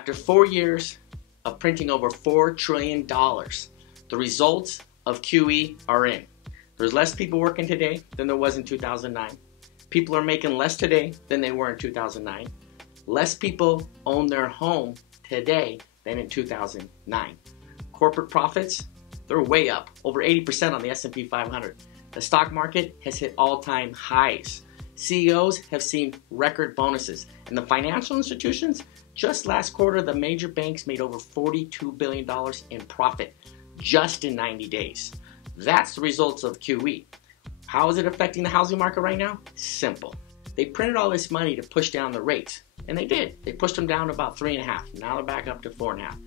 After 4 years of printing over $4 trillion, the results of QE are in. There's less people working today than there was in 2009. People are making less today than they were in 2009. Less people own their home today than in 2009. Corporate profits, they're way up, over 80% on the S&P 500. The stock market has hit all-time highs. CEOs have seen record bonuses. And the financial institutions, just last quarter, the major banks made over $42 billion in profit just in 90 days. That's the results of QE. How is it affecting the housing market right now? Simple. They printed all this money to push down the rates. And they did. They pushed them down to about 3.5. Now they're back up to 4.5.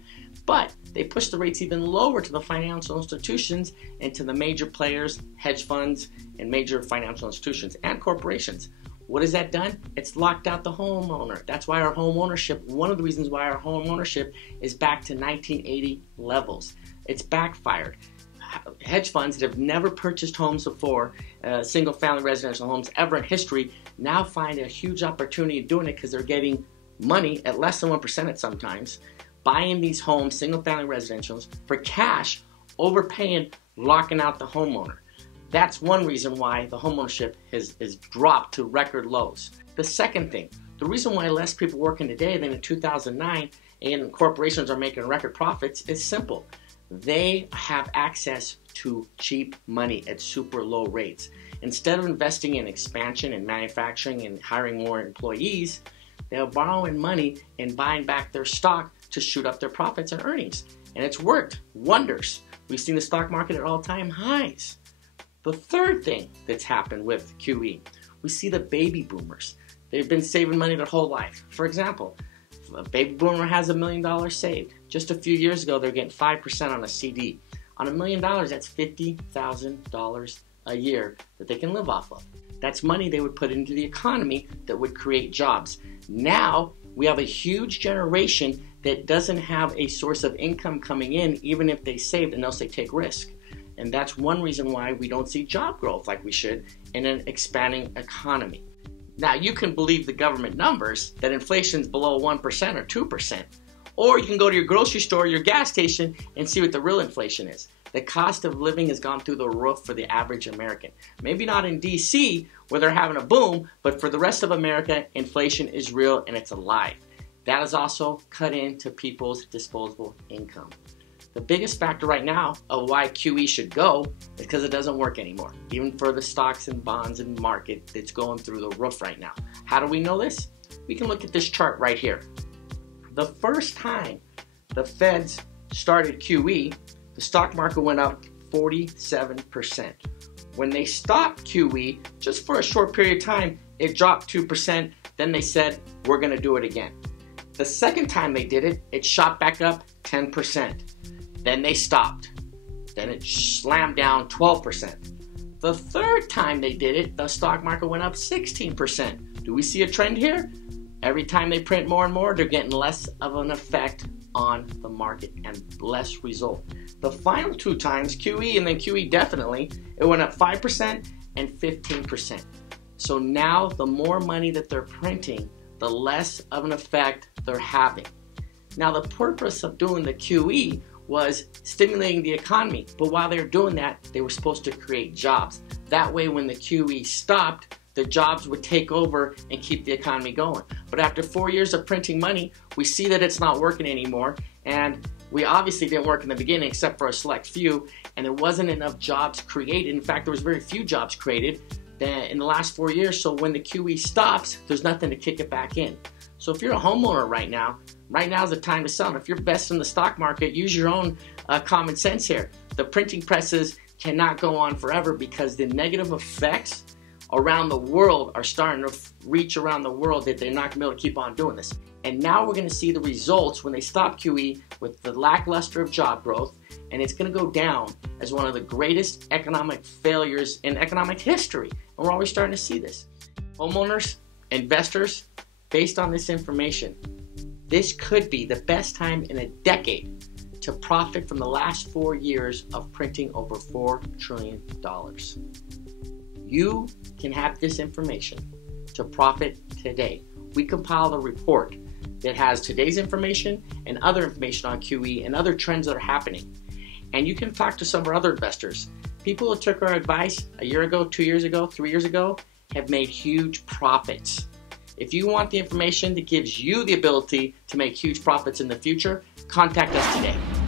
But they pushed the rates even lower to the financial institutions and to the major players, hedge funds, and major financial institutions and corporations. What has that done? It's locked out the homeowner. That's why our home ownership, one of the reasons why our home ownership is back to 1980 levels. It's backfired. Hedge funds that have never purchased homes before, single-family residential homes ever in history, now find a huge opportunity in doing it because they're getting money at less than 1% at sometimes, buying these homes, single-family residentials, for cash, overpaying, locking out the homeowner. That's one reason why the homeownership has dropped to record lows. The second thing, the reason why less people working today than in 2009 and corporations are making record profits is simple. They have access to cheap money at super low rates. Instead of investing in expansion and manufacturing and hiring more employees, they're borrowing money and buying back their stock to shoot up their profits and earnings. And it's worked wonders. We've seen the stock market at all-time highs. The third thing that's happened with QE, we see the baby boomers. They've been saving money their whole life. For example, if a baby boomer has $1 million saved. Just a few years ago, they're getting 5% on a CD. On $1 million, that's $50,000 a year that they can live off of. That's money they would put into the economy that would create jobs. Now, we have a huge generation that doesn't have a source of income coming in, even if they saved, unless they take risk. And that's one reason why we don't see job growth like we should in an expanding economy. Now, you can believe the government numbers that inflation's below 1% or 2%. Or you can go to your grocery store, your gas station, and see what the real inflation is. The cost of living has gone through the roof for the average American. Maybe not in DC, where they're having a boom, but for the rest of America, inflation is real and it's alive. That has also cut into people's disposable income. The biggest factor right now of why QE should go is because it doesn't work anymore. Even for the stocks and bonds and market that's going through the roof right now. How do we know this? We can look at this chart right here. The first time the Feds started QE, the stock market went up 47%. When they stopped QE, just for a short period of time, it dropped 2%. Then they said, we're going to do it again. The second time they did it, it shot back up 10%. Then they stopped. Then it slammed down 12%. The third time they did it, the stock market went up 16%. Do we see a trend here? Every time they print more and more, they're getting less of an effect on the market and less result. The final two times, QE and then QE definitely, it went up 5% and 15%. So now the more money that they're printing, the less of an effect they're having. Now the purpose of doing the QE was stimulating the economy, but while they were doing that, they were supposed to create jobs. That way when the QE stopped, the jobs would take over and keep the economy going. But after 4 years of printing money, we see that it's not working anymore, and we obviously didn't work in the beginning except for a select few, and there wasn't enough jobs created. In fact, there was very few jobs created in the last 4 years, so when the QE stops, there's nothing to kick it back in. So if you're a homeowner right now is the time to sell. And if you're best in the stock market, use your own common sense here. The printing presses cannot go on forever because the negative effects around the world are starting to reach around the world that they're not going to be able to keep on doing this. And now we're going to see the results when they stop QE with the lackluster of job growth, and it's going to go down as one of the greatest economic failures in economic history. And we're already starting to see this. Homeowners, investors, based on this information, this could be the best time in a decade to profit from the last 4 years of printing over $4 trillion. You can have this information to profit today. We compiled a report that has today's information and other information on QE and other trends that are happening. And you can talk to some of our other investors. People who took our advice a year ago, 2 years ago, 3 years ago have made huge profits. If you want the information that gives you the ability to make huge profits in the future, contact us today.